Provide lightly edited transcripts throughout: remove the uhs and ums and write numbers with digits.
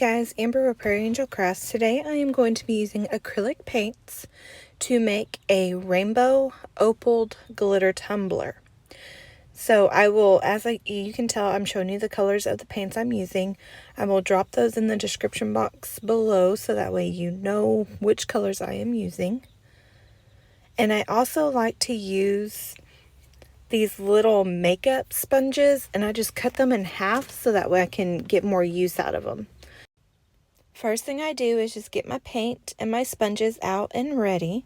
guys, Amber with Prairie Angel Crafts. Today I am going to be using acrylic paints to make a rainbow opal glitter tumbler. So I will, you can tell, I'm showing you the colors of the paints I'm using. I will drop those in the description box below so that way you know which colors I am using. And I also like to use these little makeup sponges, and I just cut them in half so that way I can get more use out of them. First thing I do is just get my paint and my sponges out and ready.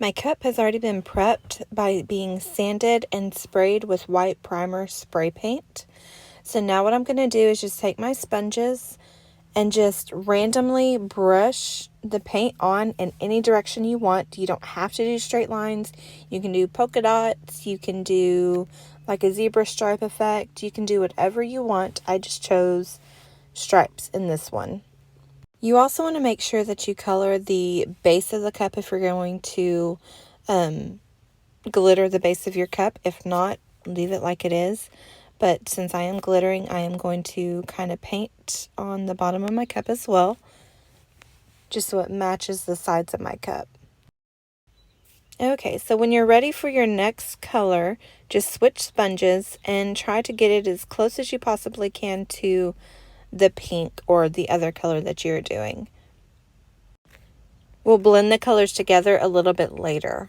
My cup has already been prepped by being sanded and sprayed with white primer spray paint. So now what I'm going to do is just take my sponges and just randomly brush the paint on in any direction you want. You don't have to do straight lines. You can do polka dots. You can do like a zebra stripe effect. You can do whatever you want. I just chose stripes in this one. You also want to make sure that you color the base of the cup if you're going to glitter the base of your cup. If not, leave it like it is. But since I am glittering, I am going to kind of paint on the bottom of my cup as well, just so it matches the sides of my cup. Okay, so when you're ready for your next color, just switch sponges and try to get it as close as you possibly can to the pink or the other color that you're doing. We'll blend the colors together a little bit later.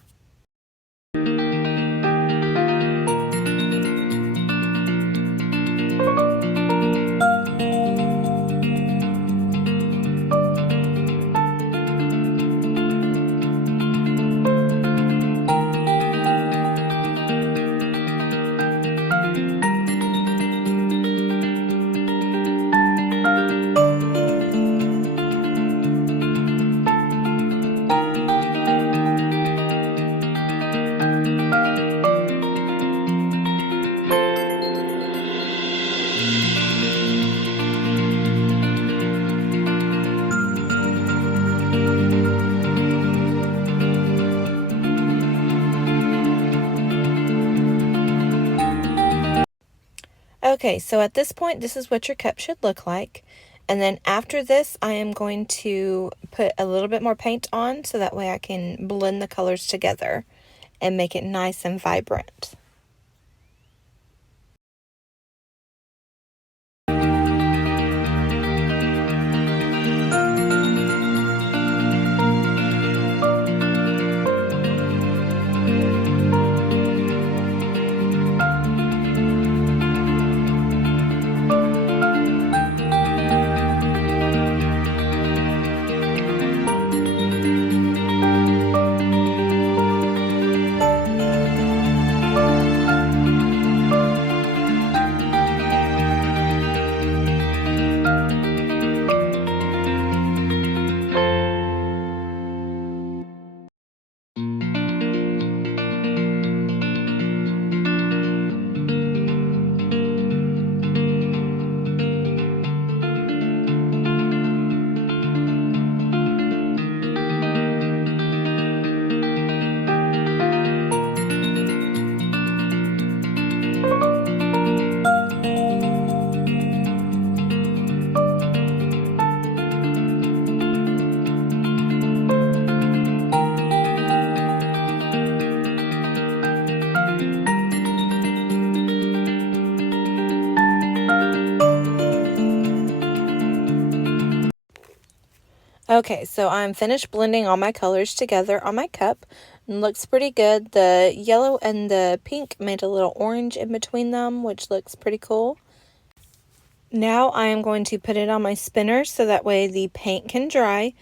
Okay, so at this point, this is what your cup should look like. And then after this, I am going to put a little bit more paint on so that way I can blend the colors together and make it nice and vibrant. Okay, so I'm finished blending all my colors together on my cup. It looks pretty good. The yellow and the pink made a little orange in between them, which looks pretty cool. Now I am going to put it on my spinner so that way the paint can dry,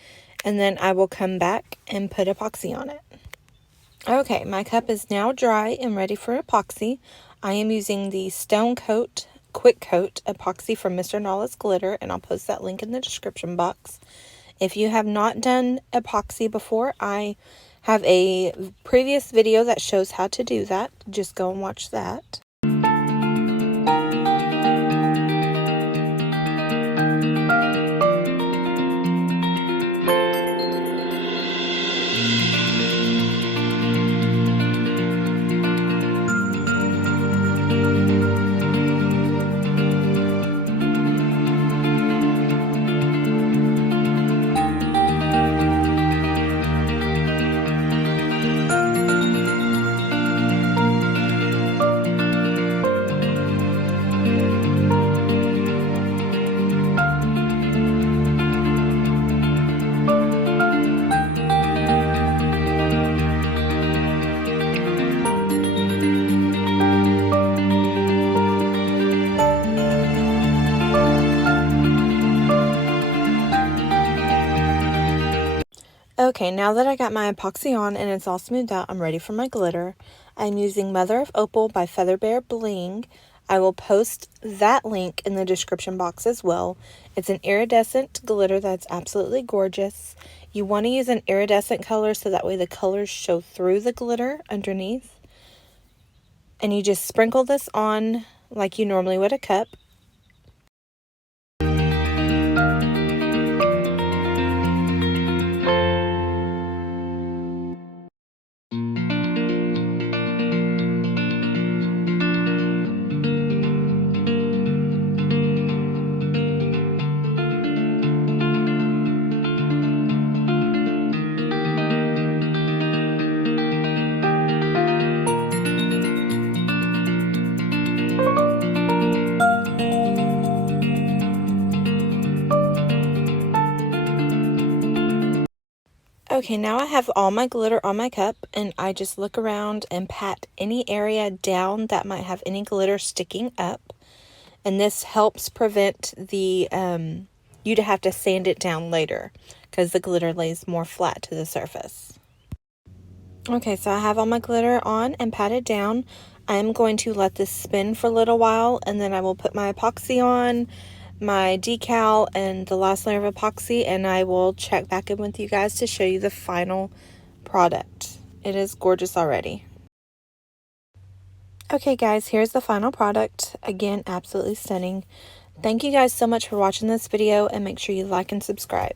and then I will come back and put epoxy on it. Okay, my cup is now dry and ready for epoxy. I am using the Stone Coat Quick Coat epoxy from Mr. Nala's Glitter, and I'll post that link in the description box. If you have not done epoxy before, I have a previous video that shows how to do that. Just go and watch that. Okay, now that I got my epoxy on and it's all smoothed out, I'm ready for my glitter. I'm using Mother of Opal by Feather Bear Bling. I will post that link in the description box as well. It's an iridescent glitter that's absolutely gorgeous. You want to use an iridescent color so that way the colors show through the glitter underneath. And you just sprinkle this on like you normally would a cup. Okay, now I have all my glitter on my cup, and I just look around and pat any area down that might have any glitter sticking up. And this helps prevent the you to have to sand it down later because the glitter lays more flat to the surface. Okay, so I have all my glitter on and patted down. I'm going to let this spin for a little while, and then I will put my epoxy on, my decal, and the last layer of epoxy, and I will check back in with you guys to show you the final product. It is gorgeous already. Okay guys, here's the final product. Again, absolutely stunning. Thank you guys so much for watching this video, and make sure you like and subscribe.